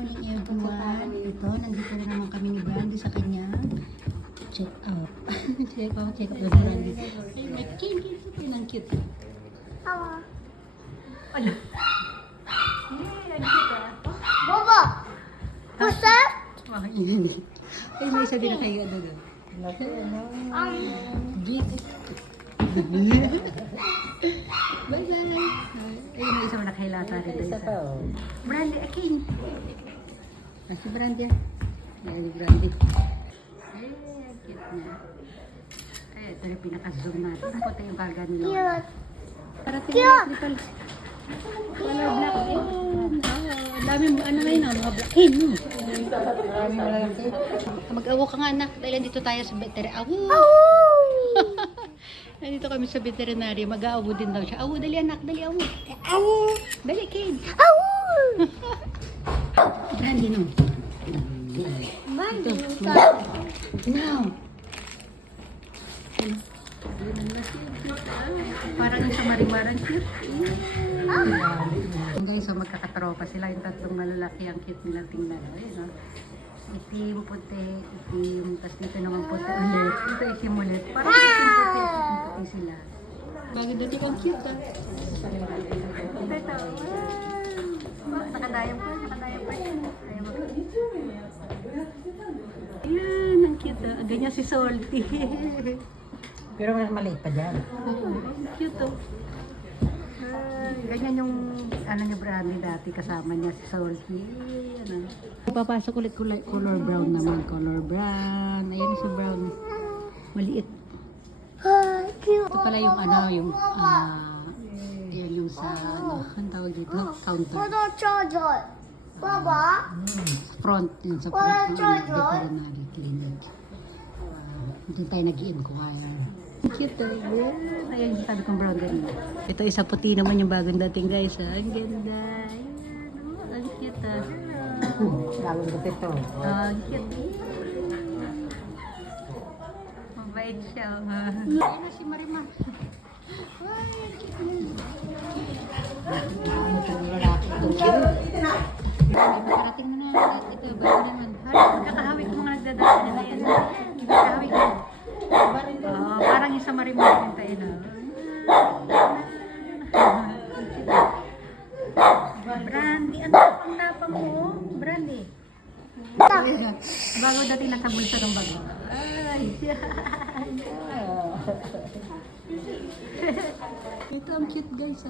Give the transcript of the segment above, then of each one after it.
morning everyone. Ito, nandito na naman kami ni Brandy sa kanya. Check out. check out na Brandy. Ay, may cute ng cute. Awa. Ano? Ang cute ah. Bobo! Pusa? Ay, may sabi na kayo doon. Git. Bye-bye. Ayun, may isang nakahilata rin doon. Isa pa, oh. Brandy, akin. Si Brandy. Ayan, si Brandy. Ay, ang cute niya. Ay, ito yung pinaka-zoom natin. Ang puti yung karga nila. Cute. Parating na triple. Color black. Ang dami mo, ano ngayon, mga black. Hey, no. Mag-awo ka nga, anak. Dahil nandito tayo sa veterinary. Awo! Nandito kami sa veterinary. Mag-aawo din daw siya. Awo, dali anak. Dali, awo. Awo. Dali, Ken. Awo. Brandy, no. Brandy. Now. Parang yung sa marimaran cute. Guys, so magkakatropa sila. Yung tatlong malalaki ang cute nila tingnan. Ayun, no? Itim, puti, itim. Tapos dito naman puti ulit. Ito itim ulit. Parang itim puti sila. Bagay doon ang cute, ha? Ito. Nakadayang pa. Ayan, ang cute, ha? Ganyan si Salty. Pero mas maliit pa dyan. Cute, oh. Ganyan yung ano niya Brandy dati kasama niya si Salty. Ano. Papasok ulit color brown naman. Color brown. Ayan si brown. Maliit. Cute. Ito pala yung ano, yung yan yung sa ano, ang tawag dito, counter. Wala charger. Baba? Sa front, yun sa front Wala ng charger. veterinary clinic. Hindi tayo nag-i-inquire. Cute, oh. Ayan yung sabi kong brown ganun. Ito isa puti naman yung bagong dating guys. Ha? Ang ganda. Ayan, oh, ang cute ah. Lalong gusto ito. Ang cute. Mabait siya. Ayan na si Marimar. Ay, ang cute niya. Parating mo na. Ito, bago naman. Kakahawik mo nga nagdadaan nila yan. Kakahawik mo. Parang yung sa Marimar yung tayo na. Brandy, ano ang tapang mo? Brandy. Bago dati nasa bulsa ng bago. Ay, yan. Ito ang cute guys.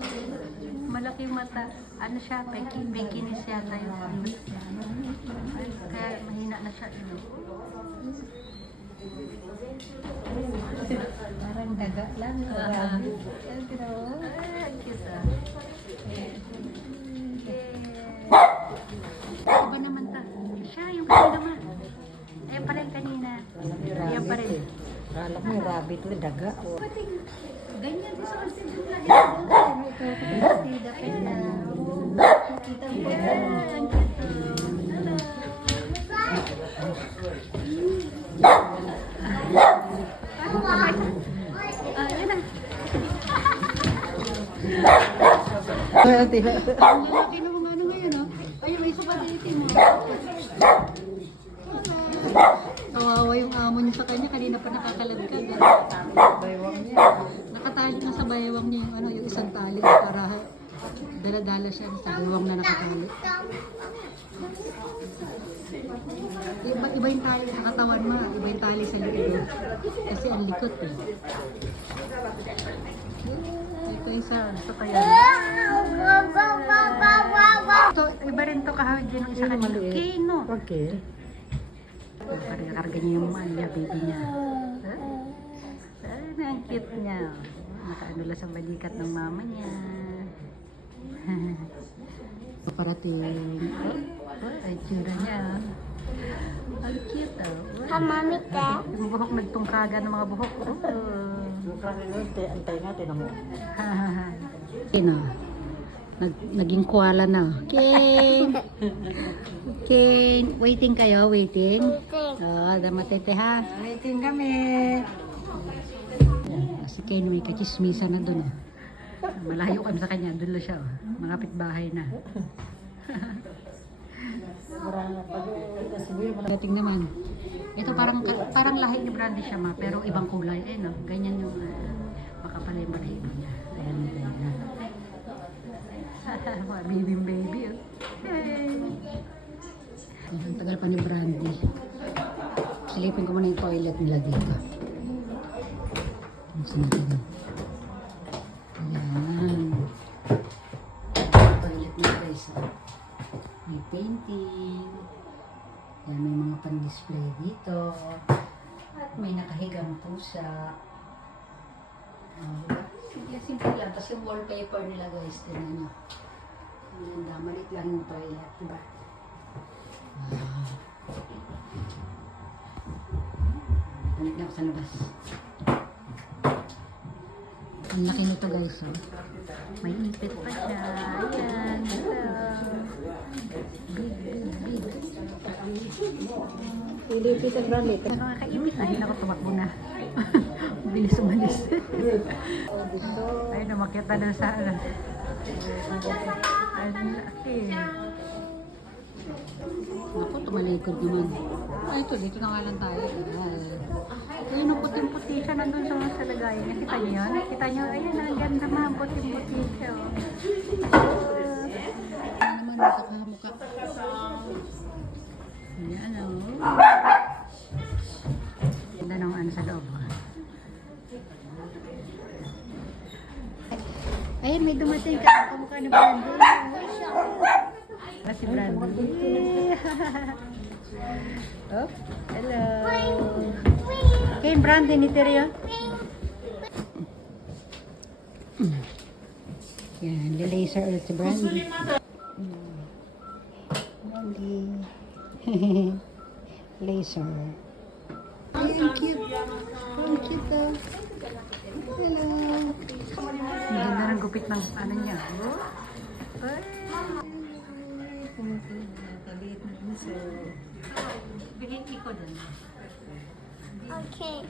Malaki yung mata. Ano siya? Pekinis yata yung kaya mahina na siya. Parang daga lang. Iba naman ta. Siya yung kanina naman. Ayan pa rin kanina. Ayan pa rin. Kala mo yung rabbit with daga. Ganyan din sa kasi lagi na ito dapat na kita mo ang ang lalaki na mga ano ngayon, no? Ayun, may isa pa dito mo. Kawawa yung amo niya sa kanya, kanina pa nakakalagkad. Baywang niya. Nakatali na sa baywang niya yung, ano, yung isang tali para dala-dala siya sa baywang na nakatali. Iba yung tali sa katawan mo, iba yung tali sa likod. Kasi ang likot eh. Ito isa, ito kaya. Ito, iba rin to kahawig din ng isa kanina. Okay, no? Okay. Parang nakarga niya yung baby niya. Ay, ang cute niya. Nakaano lang sa balikat ng mama niya. Paparating. Ay, tsura niya. Ang cute oh. Mami te. Yung buhok nagtungkaga ng mga buhok. Antay natin mo. Sino? Naging koala na. King! King! Waiting kayo? Waiting? Oo, damatete ha. Waiting kami. Si Ken may kachismisa na doon. Malayo kami sa kanya. Doon lang siya. Malapit bahay na. Dating naman. Ito parang lahi ni Brandy siya ma, pero ibang kulay. Eh no, ganyan yung makapal yung balahibo niya. Ayan, ayan. Mga baby. Oh. Hey. Ang tagal pa ni Brandy. Silipin ko muna yung toilet nila dito. Buksan natin. Ayan. Toilet nila guys. May painting. Yan, may mga pan-display dito. At may nakahigang pusa. Simple lang. Tapos yung wallpaper nila guys. Tignan nyo. Ganda. Malit lang yung toilet. Diba? Balik na ako sa labas. Ang laki nito guys. Oh. May ipit pa siya. Ayan. Big. Pilipit ang gamit. Nakakaipit na. Hindi ako tumakbo na. Bilis umalis. Ay, namakit na doon sa ano. Ang laki. Ako, tumalikod naman. Ay, ito, dito na nga lang tayo. Ayun, yung puting-puti siya nandun sa lagayan niya. Kita niyo yun? Kita niyo, ayun, ang ganda ma, puting-puti siya. Ano naman, mukha. Ayan, o. Ganda ng ano sa loob. Ayun, may dumating ka. Kamukha ni Brandy. Si Brandy. Oh, hello. Okay, Brandy, ni Terry. Yan, laser ulit si Brandy. Brandy. Laser. Ay, ang cute. Ang cute oh. Hello. Ang ganda ng gupit ng ano niya. Oh. Ay. Bigay ko din. Okay.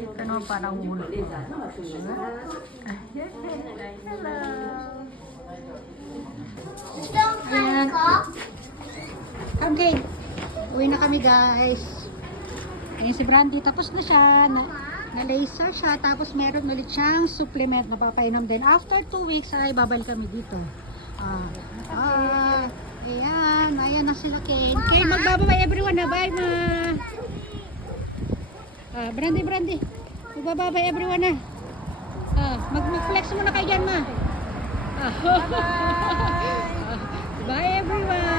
Ito naman parang ulo. Hello. Don't Ayan. ko. Come, Kate. Uwi na kami, guys. Ayan si Brandy. Tapos na siya. Na-laser siya. Tapos meron ulit siyang supplement na papainom din. After 2 weeks, ay babalik kami dito. Ayan. Ayan na sila, Kate. Kate, magbababay everyone na. Bye, ma. Brandy. Magbababay everyone na. Mag-flex muna kayo dyan, ma. Bye, everyone.